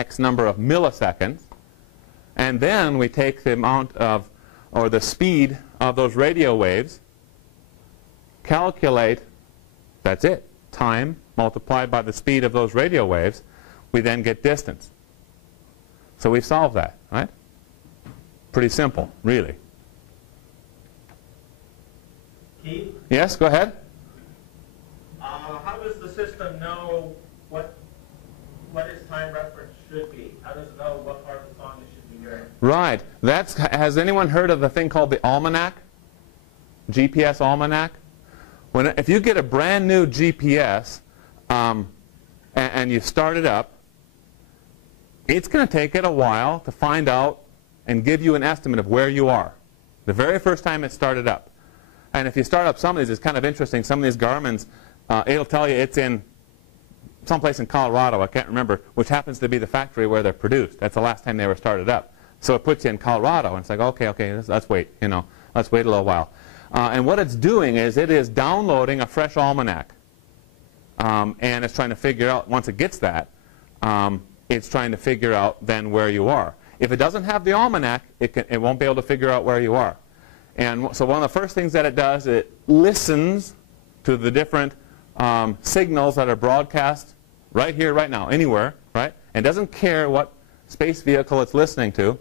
X number of milliseconds, and then we take the amount of, or the speed of those radio waves, calculate, that's it, time multiplied by the speed of those radio waves, we then get distance. So we solve that, right? Pretty simple, really. Keith? Yes, go ahead. How does the system know what its time reference should be? How does it know what part of the song it should be hearing? Right. Has anyone heard of the thing called the almanac? GPS almanac? If you get a brand new GPS and you start it up, it's going to take it a while to find out and give you an estimate of where you are the very first time it started up. And if you start up some of these, it's kind of interesting. Some of these Garmin's, it'll tell you it's in someplace in Colorado, I can't remember, which happens to be the factory where they're produced. That's the last time they were started up. So it puts you in Colorado, and it's like, okay, let's wait, let's wait a little while. And what it's doing is it is downloading a fresh almanac. And it's trying to figure out, once it gets that, it's trying to figure out then where you are. If it doesn't have the almanac, it won't be able to figure out where you are. And so one of the first things that it does, it listens to the different signals that are broadcast right here, right now, anywhere, right? And doesn't care what space vehicle it's listening to.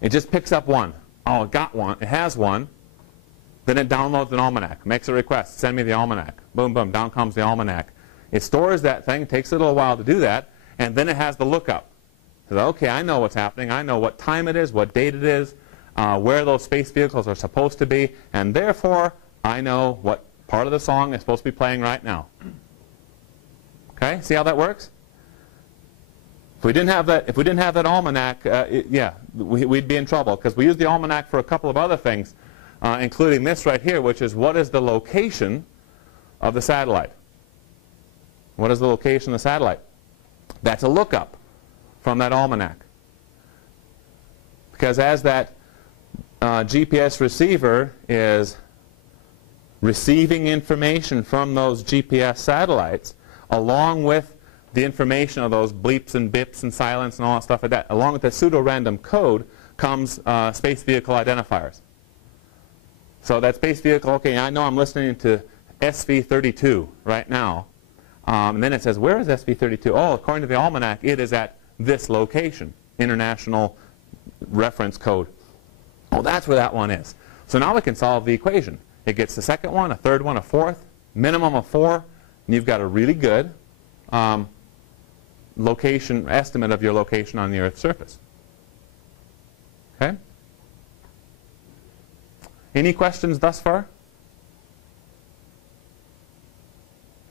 It just picks up one. Oh, it got one. It has one. Then it downloads an almanac, makes a request, send me the almanac. Boom, boom, down comes the almanac. It stores that thing, takes a little while to do that, and then it has the lookup. It says, okay, I know what's happening. I know what time it is, what date it is, where those space vehicles are supposed to be, and therefore I know what part of the song is supposed to be playing right now. Okay, see how that works? If we didn't have that almanac, we'd be in trouble, because we use the almanac for a couple of other things, including this right here, which is what is the location of the satellite? What is the location of the satellite? That's a lookup from that almanac. Because as that GPS receiver is receiving information from those GPS satellites, along with the information of those bleeps and bips and silence and all that stuff like that, along with the pseudo-random code comes space vehicle identifiers. So that space vehicle, okay, I know I'm listening to SV32 right now. And then it says, where is SV32? Oh, according to the almanac, it is at this location, international reference code. Oh, that's where that one is. So now we can solve the equation. It gets the second one, a third one, a fourth, minimum of 4, and you've got a really good location estimate of your location on the Earth's surface. Okay? Any questions thus far?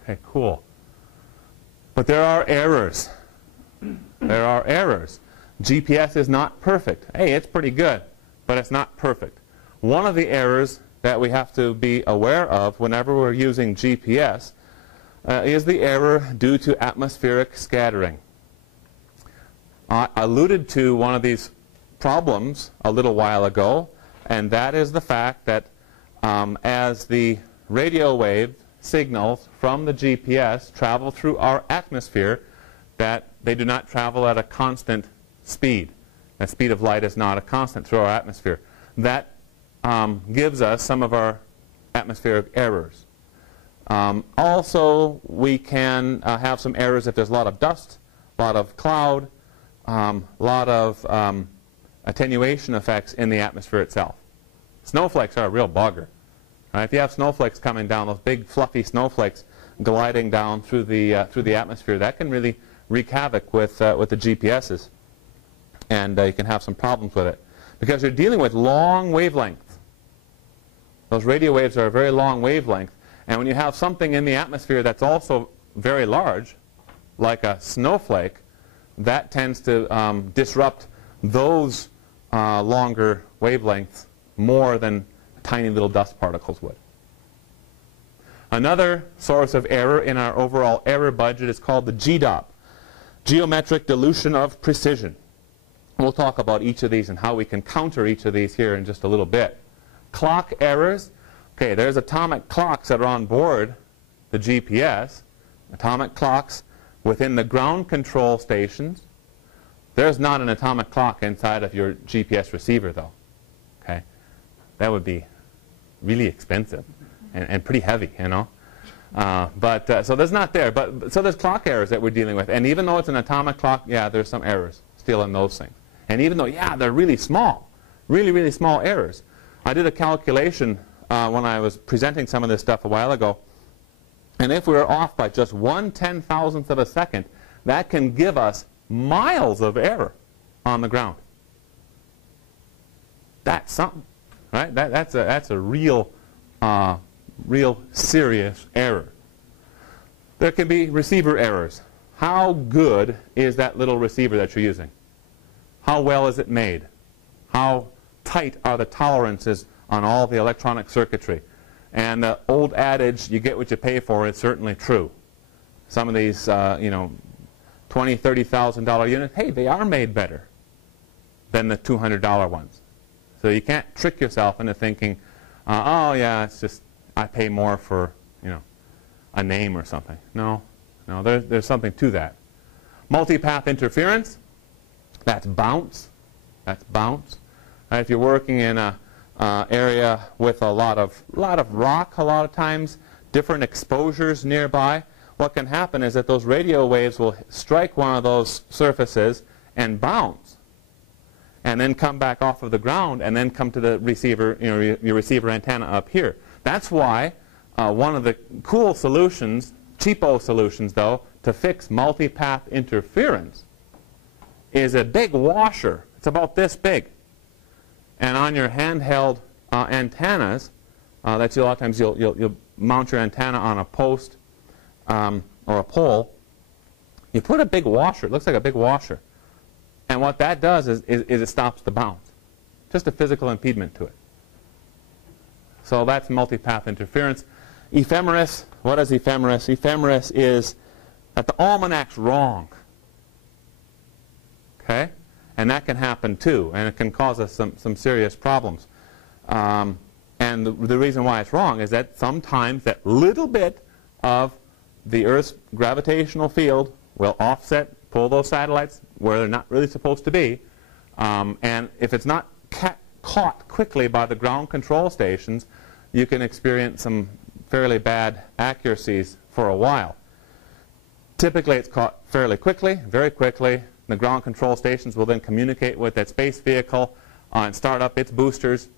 Okay, cool. But there are errors. There are errors. GPS is not perfect. Hey, it's pretty good, but it's not perfect. One of the errors that we have to be aware of whenever we're using GPS is the error due to atmospheric scattering. I alluded to one of these problems a little while ago, and that is the fact that as the radio wave signals from the GPS travel through our atmosphere, that they do not travel at a constant speed. The speed of light is not a constant through our atmosphere. That gives us some of our atmospheric errors. Also, we can have some errors if there's a lot of dust, a lot of cloud, a lot of attenuation effects in the atmosphere itself. Snowflakes are a real bugger. Right? If you have snowflakes coming down, those big fluffy snowflakes gliding down through the atmosphere, that can really wreak havoc with the GPSs, and you can have some problems with it because you're dealing with long wavelengths. Those radio waves are a very long wavelength, and when you have something in the atmosphere that's also very large, like a snowflake, that tends to disrupt those longer wavelengths more than tiny little dust particles would. Another source of error in our overall error budget is called the GDOP, Geometric Dilution of Precision. We'll talk about each of these and how we can counter each of these here in just a little bit. Clock errors. Okay, there's atomic clocks that are on board the GPS, atomic clocks within the ground control stations There's not an atomic clock inside of your GPS receiver, though. Okay, that would be really expensive and pretty heavy, you know. So there's not there. So there's clock errors that we're dealing with. And even though it's an atomic clock, yeah, there's some errors still in those things. And even though, yeah, they're really small, really, really small errors. I did a calculation when I was presenting some of this stuff a while ago. And if we were off by just 1/10,000th of a second, that can give us miles of error on the ground. That's something, right? That's a real serious error. There can be receiver errors. How good is that little receiver that you're using? How well is it made? How tight are the tolerances on all the electronic circuitry? And the old adage, you get what you pay for, is certainly true. Some of these, $20,000, $30,000 units, hey, they are made better than the $200 ones. So you can't trick yourself into thinking, oh yeah, it's just I pay more for, a name or something. No, there's something to that. Multipath interference, that's bounce. That's bounce. If you're working in a area with a lot of rock, a lot of times, different exposures nearby, what can happen is that those radio waves will strike one of those surfaces and bounce, and then come back off of the ground, and then come to the receiver, your receiver antenna up here. That's why one of the cool solutions, cheapo solutions though, to fix multipath interference is a big washer. It's about this big. And on your handheld antennas, that's a lot of times you'll mount your antenna on a post or a pole. You put a big washer. It looks like a big washer. And what that does is it stops the bounce. Just a physical impediment to it. So that's multipath interference. Ephemeris, what is ephemeris? Ephemeris is that the almanac's wrong. Okay? And that can happen too, and it can cause us some serious problems. And the reason why it's wrong is that sometimes that little bit of the Earth's gravitational field will offset, pull those satellites where they're not really supposed to be. And if it's not caught quickly by the ground control stations, you can experience some fairly bad accuracies for a while. Typically it's caught fairly quickly, very quickly. The ground control stations will then communicate with that space vehicle and start up its boosters,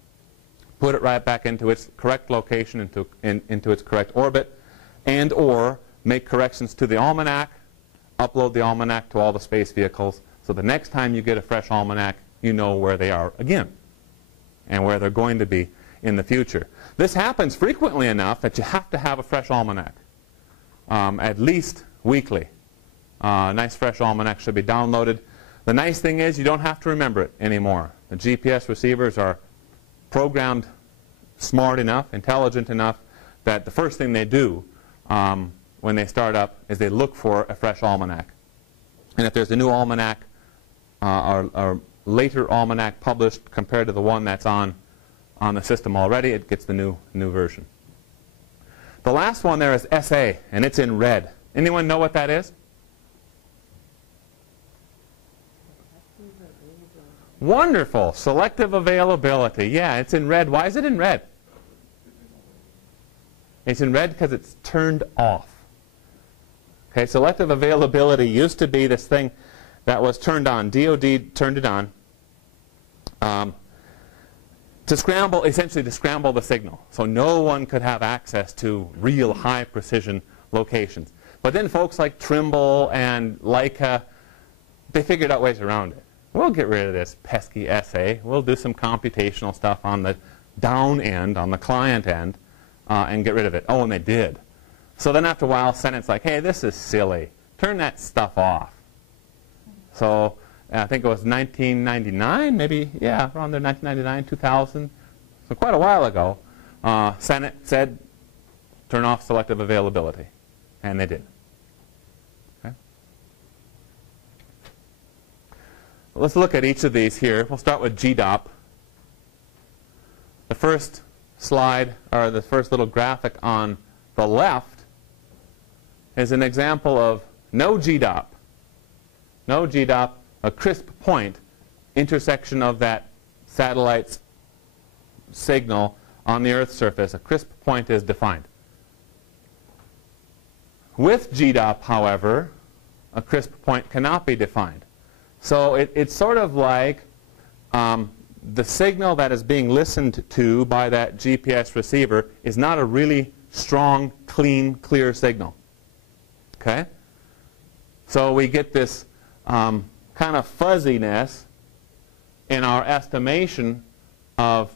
put it right back into its correct location, into its correct orbit, and or make corrections to the almanac, upload the almanac to all the space vehicles, so the next time you get a fresh almanac, you know where they are again and where they're going to be in the future. This happens frequently enough that you have to have a fresh almanac, at least weekly. Nice fresh almanac should be downloaded. The nice thing is you don't have to remember it anymore. The GPS receivers are programmed smart enough, intelligent enough, that the first thing they do when they start up is they look for a fresh almanac. And if there's a new almanac or later almanac published compared to the one that's on the system already, it gets the new version. The last one there is SA, and it's in red. Anyone know what that is? Wonderful. Selective availability. Yeah, it's in red. Why is it in red? It's in red because it's turned off. Okay, selective availability used to be this thing that was turned on. DOD turned it on to scramble, essentially to scramble the signal. So no one could have access to real high precision locations. But then folks like Trimble and Leica, they figured out ways around it. We'll get rid of this pesky SA. We'll do some computational stuff on the down end, on the client end, and get rid of it. Oh, and they did. So then after a while, Senate's like, hey, this is silly. Turn that stuff off. So I think it was 1999, maybe, yeah, around there, 1999, 2000. So quite a while ago, Senate said, turn off selective availability. And they did. Okay. Let's look at each of these here. We'll start with GDOP. The first slide, or the first little graphic on the left, is an example of no GDOP. No GDOP a crisp point, intersection of that satellite's signal on the Earth's surface, a crisp point is defined. With GDOP, however, a crisp point cannot be defined. So it's sort of like the signal that is being listened to by that GPS receiver is not a really strong, clean, clear signal. Okay? So we get this kind of fuzziness in our estimation of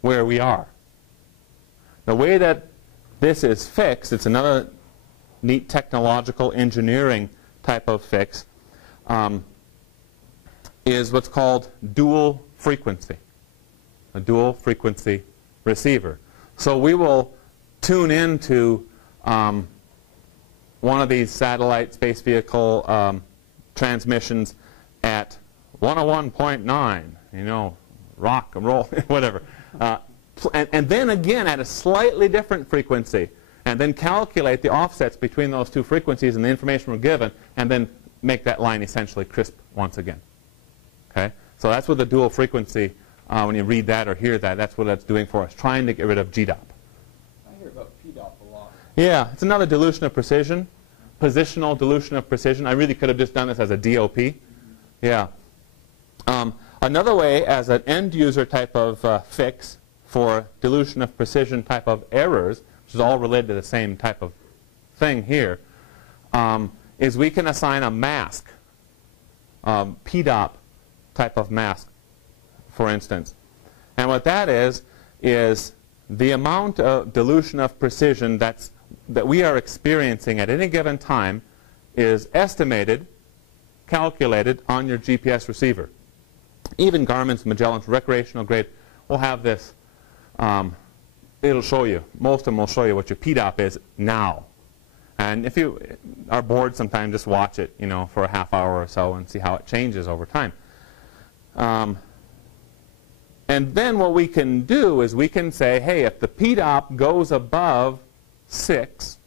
where we are. The way that this is fixed, it's another neat technological engineering type of fix, is what's called dual frequency, a dual frequency receiver. So we will tune into one of these satellite space vehicle transmissions at 101.9, you know, rock and roll, whatever. And then again at a slightly different frequency, and then calculate the offsets between those two frequencies and the information we're given, and then make that line essentially crisp once again. Okay? So that's what the dual frequency, when you read that or hear that, that's what that's doing for us, trying to get rid of GDOP. I hear about PDOP a lot. Yeah, it's another dilution of precision, positional dilution of precision. I really could have just done this as a DOP. Yeah. Another way, as an end-user type of fix for dilution of precision type of errors, which is all related to the same type of thing here, is we can assign a mask, PDOP type of mask, for instance. And what that is the amount of dilution of precision that we are experiencing at any given time is estimated, calculated on your GPS receiver. Even Garmin's, Magellan's, recreational grade will have this. It'll show you, most of them will show you what your PDOP is now. And if you are bored sometime, just watch it, you know, for a half hour or so and see how it changes over time. And then what we can do is we can say, hey, if the PDOP goes above 6,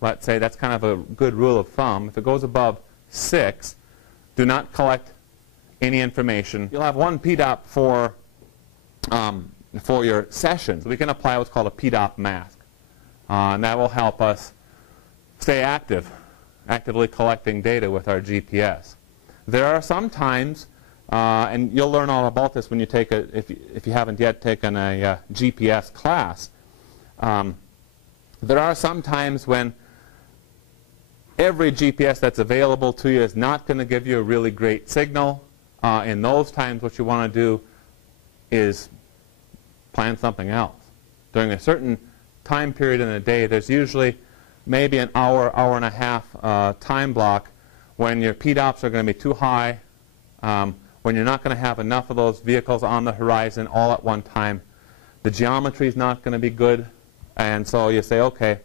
let's say that's kind of a good rule of thumb. If it goes above 6, do not collect any information. You'll have one PDOP for your session. So we can apply what's called a PDOP mask. And that will help us stay actively collecting data with our GPS. There are some times, and you'll learn all about this when you take if you haven't yet taken a GPS class, there are some times when every GPS that's available to you is not going to give you a really great signal. In those times, what you want to do is plan something else. During a certain time period in the day, there's usually maybe an hour, hour and a half time block when your PDOPs are going to be too high, when you're not going to have enough of those vehicles on the horizon all at one time. The geometry is not going to be good, and so you say, okay,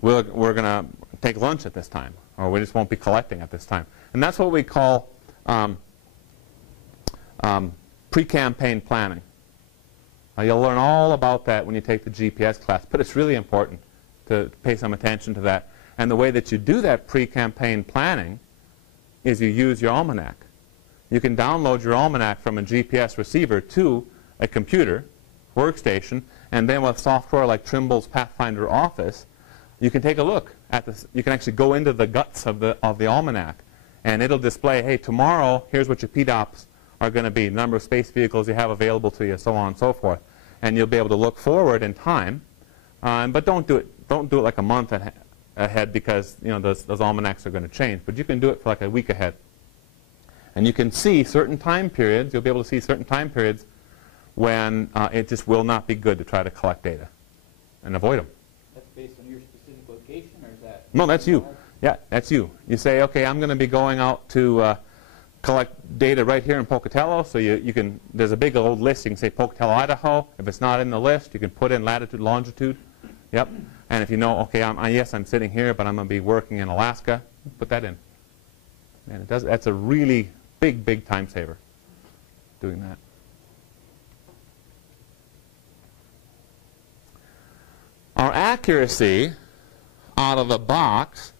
we're going to take lunch at this time, or we just won't be collecting at this time. And that's what we call pre-campaign planning. You'll learn all about that when you take the GPS class, but it's really important to pay some attention to that. And the way that you do that pre-campaign planning is you use your almanac. You can download your almanac from a GPS receiver to a computer, workstation, and then with software like Trimble's Pathfinder Office, you can take a look at this. You can actually go into the guts of the almanac, and it'll display, hey, tomorrow, here's what your PDOPs are going to be, the number of space vehicles you have available to you, so on and so forth. And you'll be able to look forward in time, but don't do it like a month ahead, because you know those almanacs are going to change. But you can do it for like a week ahead. And you can see certain time periods, you'll be able to see certain time periods when it just will not be good to try to collect data and avoid them. That's based on your specific location, or is that? No, that's you. Yeah, that's you. You say, okay, I'm going to be going out to collect data right here in Pocatello. So you can, there's a big old list. You can say Pocatello, Idaho. If it's not in the list, you can put in latitude, longitude. Yep. And if you know, okay, yes, I'm sitting here, but I'm going to be working in Alaska, put that in. And it does. That's a really big time saver, doing that. Our accuracy out of the box